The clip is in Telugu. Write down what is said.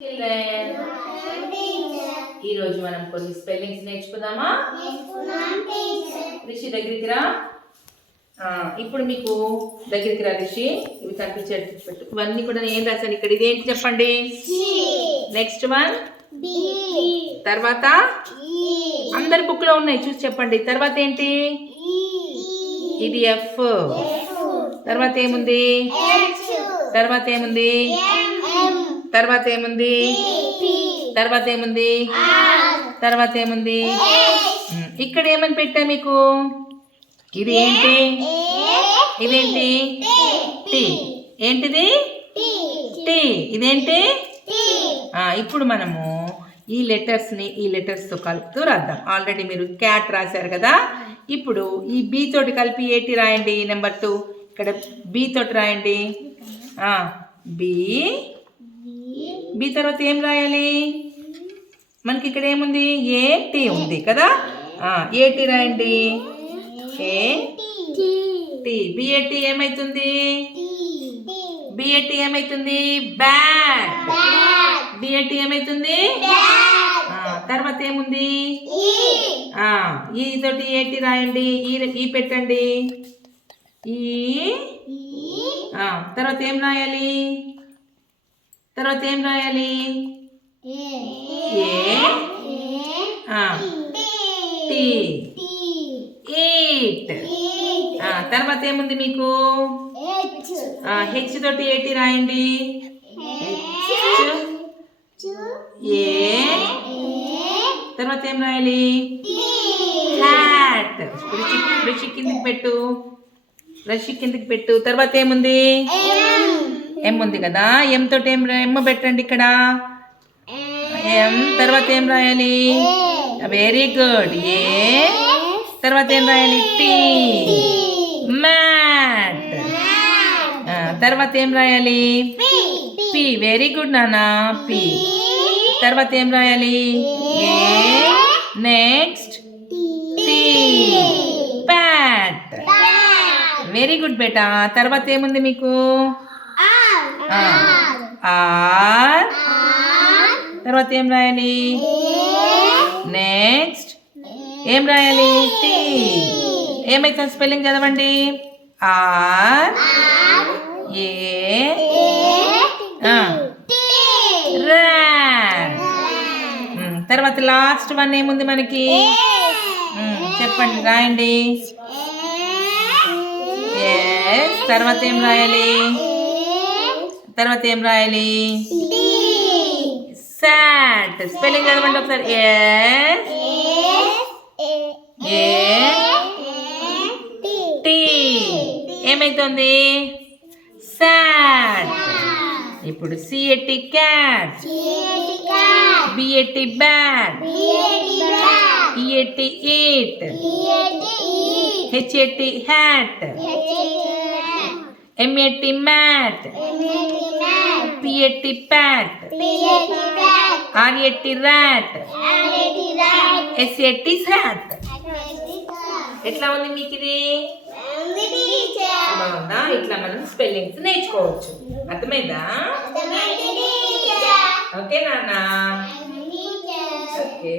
Children, ఈ రోజు మనం కొన్ని స్పెల్లింగ్స్ నేర్చుకుందామా? రిషి దగ్గరికి రా. ఇప్పుడు మీకు దగ్గరికి రా రిషి. ఇవి కనిపించేట్టు పెట్టు. ఇవన్నీ కూడా నేను ఏం రాశాను ఇక్కడ? ఇదేంటి చెప్పండి? నెక్స్ట్ వన్ తర్వాత అందరి బుక్ లో ఉన్నాయి, చూసి చెప్పండి. తర్వాత ఏంటి? ఇది ఎఫ్. తర్వాత ఏముంది? తర్వాత ఏముంది? తర్వాత ఏముంది? తర్వాత ఏముంది? తర్వాత ఏముంది? ఇక్కడ ఏమని పెట్టా మీకు? ఇది ఏంటి? ఇదేంటి? టీ. ఏంటిది? టీ. ఇదేంటి? ఇప్పుడు మనము ఈ లెటర్స్తో కలుపుతూ రాద్దాం. ఆల్రెడీ మీరు క్యాట్ రాశారు కదా. ఇప్పుడు ఈ బి తోటి కలిపి ఏటి రాయండి. నెంబర్ 2 ఇక్కడ బి తోటి రాయండి. బి తర్వాత ఏం రాయాలి? మనకి ఇక్కడ ఏముంది? ఏ టీ ఉంది కదా. ఏటి రాయండి. ఏ టీ. బిఏటి ఏమైతుంది? బిఏటి ఏమైతుంది? బ్యాట్. బిఏటి ఏమైతుంది? తర్వాత ఏముంది? ఈ తోటి ఏటి రాయండి. ఈ పెట్టండి. ఈ తర్వాత ఏం రాయాలి? తర్వాత ఏం రాయాలి? టీ. ఈట్. తర్వాత ఏముంది మీకు? హెచ్ తోటి ఏటి రాయండి. తర్వాత ఏం రాయాలి? హ్యాట్. రుచి కిందికి పెట్టు. రషి కిందికి పెట్టు. తర్వాత ఏముంది? ఎం ఉంది కదా. ఎం తోటి ఎమ్మ పెట్టండి ఇక్కడ. ఎం తర్వాత ఏం రాయాలి? Very good. ఏ తర్వాత ఏం రాయాలి? టీ. మ్యాట్. తర్వాత ఏం రాయాలి? పి. వెరీ గుడ్ నానా. పి. తర్వాత ఏం రాయాలి? A next T. Pat. Very good బేటా. తర్వాత ఏముంది మీకు? ఆర్. తర్వాత ఏం రాయాలి? నెక్స్ట్ ఏం రాయాలి? టీ. ఏమైతే స్పెల్లింగ్ చదవండి. R A rat. తర్వాత లాస్ట్ వన్ ఏముంది మనకి? చెప్పండి, రాయండి. తర్వాత ఏం రాయాలి? తర్వాత ఏం రాయాలి? సాట్. స్పెల్లింగ్ చదవండి ఒకసారి. టీ. ఏమైతుంది? సాట్. ఇప్పుడు C A T cat. B A T bat. E A T eat. H A T hat. M A T mat. P A T pat. R A T rat. S A T hat. ఎట్లా ఉంది మీకు ఇది? బాగుందా? ఇట్లా మనం స్పెల్లింగ్స్ నేర్చుకోవచ్చు. అర్థమైందా? ఓకే నాన్న. ఓకే.